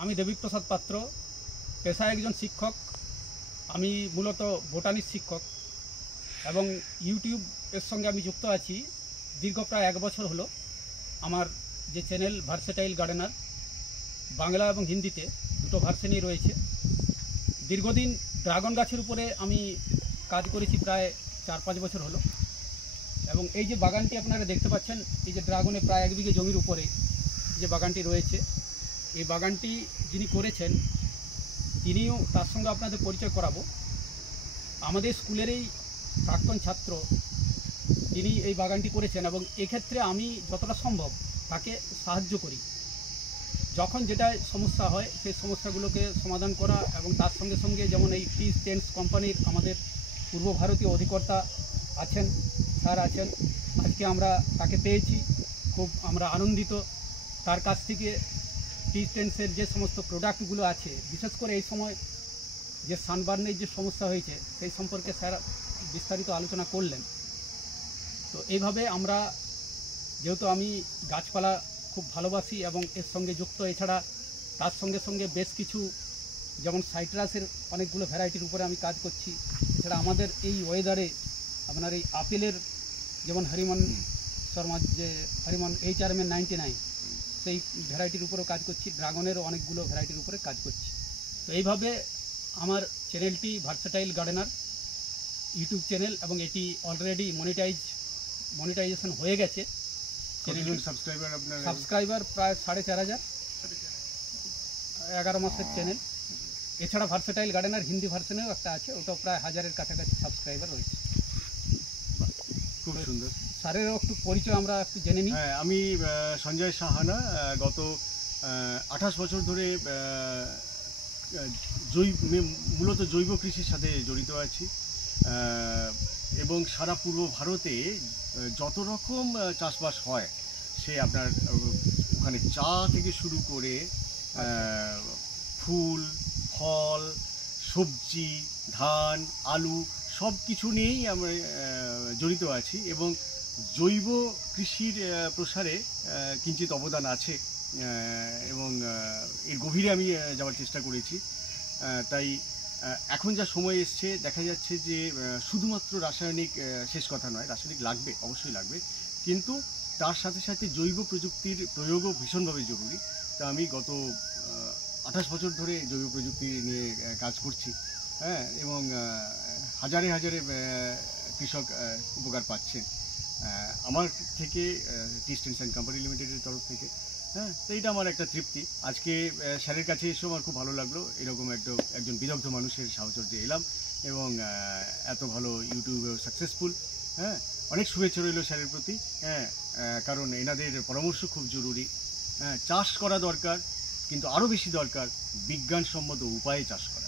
আমি দেবীপ্রসাদ পাত্র, পেশায় একজন শিক্ষক। আমি মূলত বোটানির শিক্ষক এবং ইউটিউবের সঙ্গে আমি যুক্ত আছি দীর্ঘ প্রায় 1 বছর হলো। আমার যে চ্যানেল ভার্সেটাইল গার্ডেনার, বাংলা এবং হিন্দিতে দুটো ভার্সেনই রয়েছে। দীর্ঘদিন ড্রাগন গাছের উপরে আমি কাজ করেছি, প্রায় 4-5 বছর হলো। এবং এই যে বাগানটি আপনারা দেখতে পাচ্ছেন, এই যে ড্রাগনে প্রায় 1 বিঘে জমির উপরে যে বাগানটি রয়েছে, এই বাগানটি যিনি করেছেন তিনিও, তার সঙ্গে আপনাদের পরিচয় করাবো। আমাদের স্কুলেরই প্রাক্তন ছাত্র, তিনি এই বাগানটি করেছেন এবং এক্ষেত্রে আমি যতটা সম্ভব তাকে সাহায্য করি। যখন যেটা সমস্যা হয় সেই সমস্যাগুলোকে সমাধান করা, এবং তার সঙ্গে সঙ্গে যেমন এই টি টেন্স কোম্পানির আমাদের পূর্ব ভারতীয় অধিকর্তা আছেন, স্যার আছেন, আজকে আমরা তাকে পেয়েছি, খুব আমরা আনন্দিত। তার কাছ থেকে টি টেন্সের যে সমস্ত প্রোডাক্টগুলো আছে, বিশেষ করে এই সময় যে সানবার্নের যে সমস্যা হয়েছে সেই সম্পর্কে স্যার বিস্তারিত আলোচনা করলেন। তো এইভাবে আমরা, যেহেতু আমি গাছপালা খুব ভালোবাসি এবং এর সঙ্গে যুক্ত, এছাড়া তার সঙ্গে সঙ্গে বেশ কিছু যেমন সাইট্রাসের অনেকগুলো ভ্যারাইটির উপরে আমি কাজ করছি। এছাড়া আমাদের এই ওয়েদারে আপনার এই আপেলের যেমন হরিমন শর্মার যে হরিমন HRM 99 সেই ভ্যারাইটির উপরেও কাজ করছি, ড্রাগনেরও অনেকগুলো ভ্যারাইটির উপরে কাজ করছি। তো এইভাবে আমার চ্যানেলটি ভার্সেটাইল গার্ডেনার ইউটিউব চ্যানেল, এবং এটি অলরেডি মনিটাইজেশন হয়ে গেছে। সাবস্ক্রাইবার প্রায় 4500, 11 মাসের চ্যানেল। এছাড়া ভার্সেটাইল গার্ডেনার হিন্দি ভার্সনেও একটা আছে, ওটাও প্রায় 1000-এর কাছাকাছি সাবস্ক্রাইবার রয়েছে। খুব সুন্দর। স্যারেরও একটু পরিচয় আমরা একটু জেনে নিই। হ্যাঁ, আমি সঞ্জয় সাহানা, গত 28 বছর ধরে মূলত জৈব কৃষির সাথে জড়িত আছি, এবং সারা পূর্ব ভারতে যত রকম চাষবাস হয়, সে আপনার ওখানে চা থেকে শুরু করে ফুল, ফল, সবজি, ধান, আলু সব কিছু নিয়েই আমরা জড়িত আছি, এবং জৈব কৃষির প্রসারে কিঞ্চিত অবদান আছে, এবং এর গভীরে আমি যাওয়ার চেষ্টা করেছি। তাই এখন যা সময় এসছে, দেখা যাচ্ছে যে শুধুমাত্র রাসায়নিক শেষ কথা নয়, রাসায়নিক লাগবে, অবশ্যই লাগবে, কিন্তু তার সাথে সাথে জৈব প্রযুক্তির প্রয়োগও ভীষণভাবে জরুরি। তা আমি গত 28 বছর ধরে জৈব প্রযুক্তি নিয়ে কাজ করছি, হ্যাঁ, এবং হাজারে হাজারে কৃষক উপকার পাচ্ছেন আমার থেকে, টি টেন্স অ্যান্ড কোম্পানি লিমিটেডের তরফ থেকে। হ্যাঁ, তো এইটা আমার একটা তৃপ্তি। আজকে স্যারের কাছে এসেও আমার খুব ভালো লাগলো, এরকম একজন বিদগ্ধ মানুষের সাহচর্যে এলাম, এবং এত ভালো ইউটিউবেও সাকসেসফুল। হ্যাঁ, অনেক শুভেচ্ছা রইল স্যারের প্রতি। হ্যাঁ, কারণ এনাদের পরামর্শ খুব জরুরি। হ্যাঁ, চাষ করা দরকার, কিন্তু আরও বেশি দরকার বিজ্ঞানসম্মত উপায়ে চাষ করা।